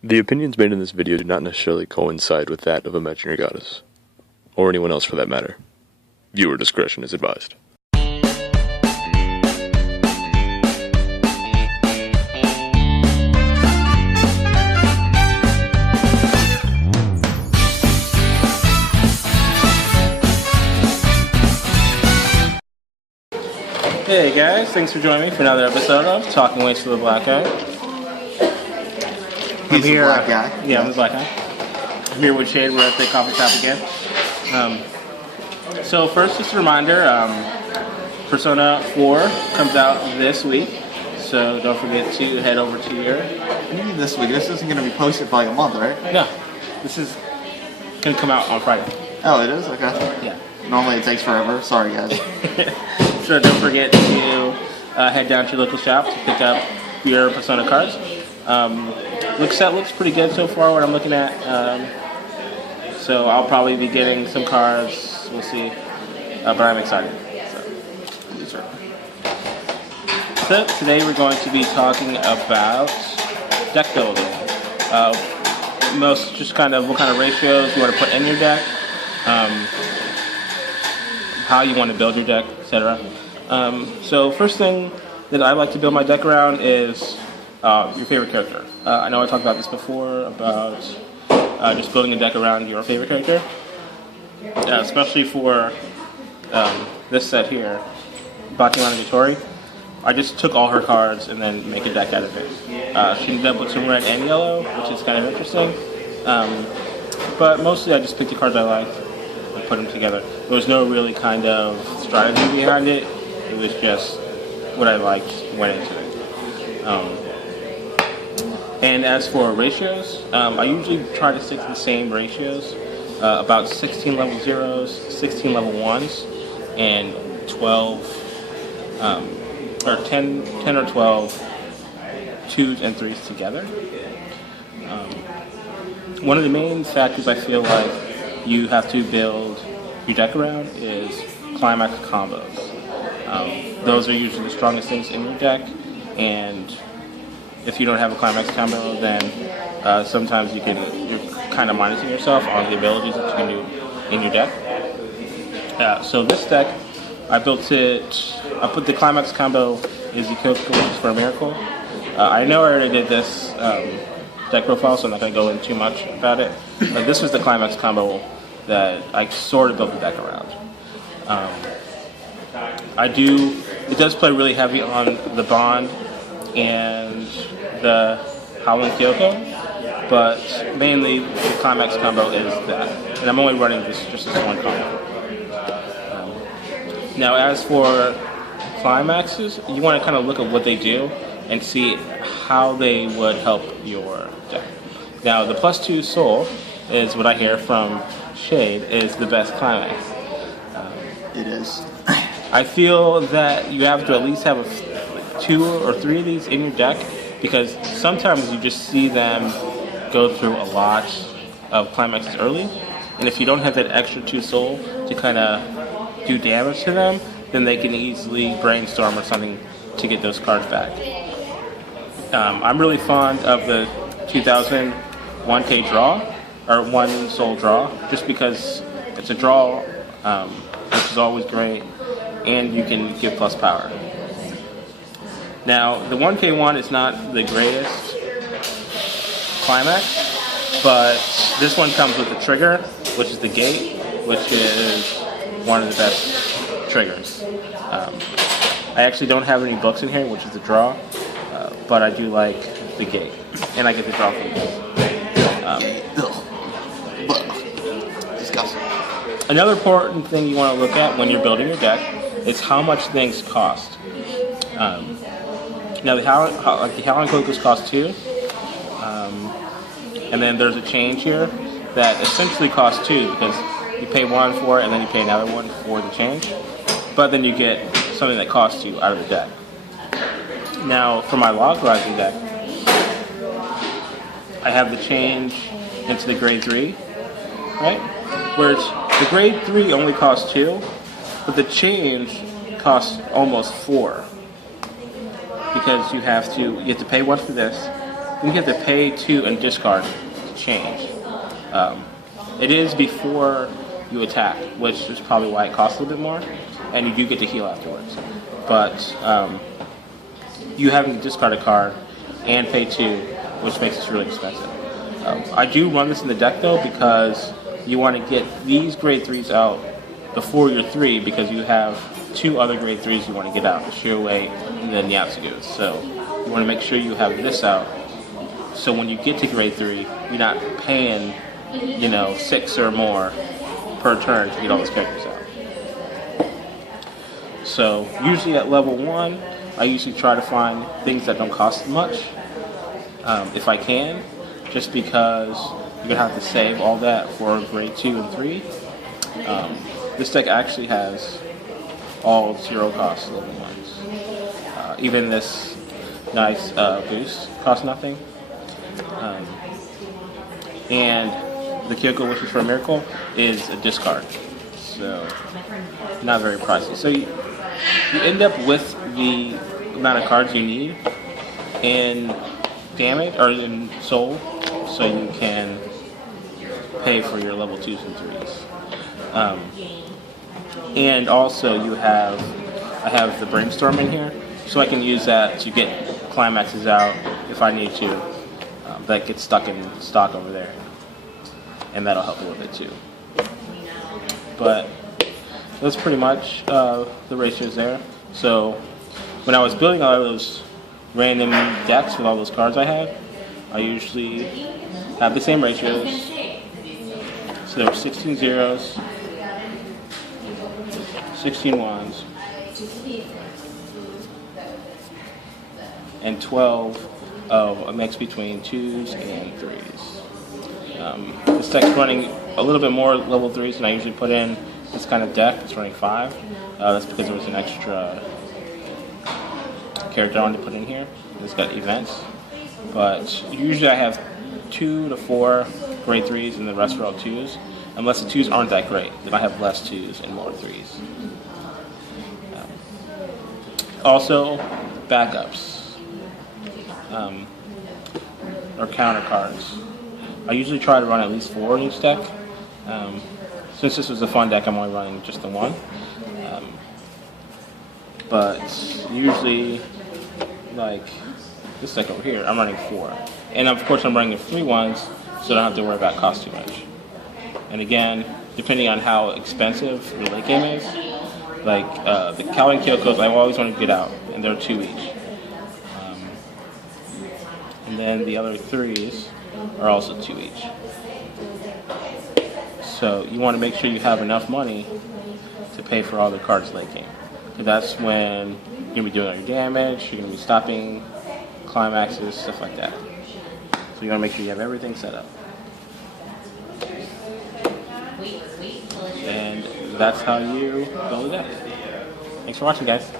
The opinions made in this video do not necessarily coincide with that of Imaginary Goddess, or anyone else for that matter. Viewer discretion is advised. Hey guys, thanks for joining me for another episode of Talking Weiss with the Black Guy. He's the black guy. Yeah, I'm the black guy. I'm here with Shade. We're at the coffee shop again. So first, just a reminder, Persona 4 comes out this week. So don't forget to head over to your... What do you mean this week? This isn't going to be posted for like a month, right? No, this is going to come out on Friday. Oh, it is? Okay. Yeah. Normally it takes forever. Sorry, guys. So don't forget to head down to your local shop to pick up your Persona cards. Looks pretty good so far, what I'm looking at. So I'll probably be getting some cards. We'll see. But I'm excited. So today we're going to be talking about deck building. Just kind of what kind of ratios you want to put in your deck. How you want to build your deck, etc. So first thing that I like to build my deck around is your favorite character. I know I talked about this before, about just building a deck around your favorite character. Especially for this set here, Bakuman Gattori. I just took all her cards and then make a deck out of it. She ended up with some red and yellow, which is kind of interesting. But mostly I just picked the cards I liked and put them together. There was no really kind of strategy behind it. It was just what I liked went into it. And as for ratios, I usually try to stick to the same ratios. About 16 level 0s, 16 level 1s, and 12, or 10 or 12 2s and 3s together. One of the main factors I feel like you have to build your deck around is climax combos. Those are usually the strongest things in your deck, and if you don't have a climax combo, then sometimes you're kind of minusing yourself on the abilities that you can do in your deck. So this deck, I put the climax combo is the Wishes for a Miracle. I know I already did this deck profile, so I'm not going to go into too much about it. But this was the climax combo that I sort of built the deck around. It does play really heavy on the Bond and the Howling Kyoko, but mainly the climax combo is that. And I'm only running just this one combo. Now as for climaxes, you want to kind of look at what they do and see how they would help your deck. Now the +2 soul is what I hear from Shade is the best climax. It is. I feel that you have to at least have 2 or 3 of these in your deck, because sometimes you just see them go through a lot of climaxes early, and if you don't have that extra 2 soul to kind of do damage to them, then they can easily brainstorm or something to get those cards back. I'm really fond of the 2000 1K draw, or 1 soul draw, just because it's a draw, which is always great, and you can give plus power. Now, the 1K one is not the greatest climax, but this one comes with the trigger, which is the gate, which is one of the best triggers. I actually don't have any books in here, which is the draw, but I do like the gate, and I get the draw from this. Disgusting. Another important thing you want to look at when you're building your deck is how much things cost. Now the Howling Kyokos cost 2, and then there's a change here that essentially costs 2 because you pay 1 for it and then you pay another 1 for the change, but then you get something that costs you out of the deck. Now for my Log Rising deck, I have the change into the grade 3, right? Whereas the grade 3 only costs 2, but the change costs almost 4. Because you have to pay 1 for this, then you have to pay 2 and discard to change. It is before you attack, which is probably why it costs a little bit more, and you do get to heal afterwards. But you having to discard a card and pay 2, which makes this really expensive. I do run this in the deck though because you want to get these grade 3s out before your 3 because you have 2 other grade 3s you want to get out, the Shirway and the Nyatsugus. So you want to make sure you have this out so when you get to grade 3, you're not paying 6 or more per turn to get all those characters out. So usually at level 1, I usually try to find things that don't cost much, if I can, just because you're going to have to save all that for grade 2 and 3. This deck actually has all 0 cost level 1s. Even this nice boost costs nothing. And the Kyoko Wishes for a Miracle is a discard, so not very pricey. So you end up with the amount of cards you need in damage or in soul, so you can pay for your level 2s and 3s. And also I have the Brainstorm in here, so I can use that to get climaxes out if I need to. That gets stuck in stock over there, and that'll help a little bit too. But that's pretty much the ratios there. So when I was building all of those random decks with all those cards I had, I usually have the same ratios. So there were 16 zeros, 16 ones, and 12 of a mix between 2s and 3s. This deck's running a little bit more level 3s than I usually put in this kind of deck. It's running 5. That's because there was an extra character I wanted to put in here. It's got events. But usually I have 2 to 4 grade 3s and the rest are all 2s. Unless the 2s aren't that great, then I have less 2s and more 3s. Also, backups. Or counter cards. I usually try to run at least 4 in each deck. Since this was a fun deck, I'm only running just the 1. But usually, like this deck over here, I'm running 4. And of course I'm running the 3 ones, so I don't have to worry about cost too much. And again, depending on how expensive your late game is, like the Calvin Kyokos, I always want to get out, and they're 2 each. And then the other 3s are also 2 each. So you want to make sure you have enough money to pay for all the cards late game. Because that's when you're going to be doing all your damage, you're going to be stopping climaxes, stuff like that. So you want to make sure you have everything set up. And that's how you build a deck. Thanks for watching, guys.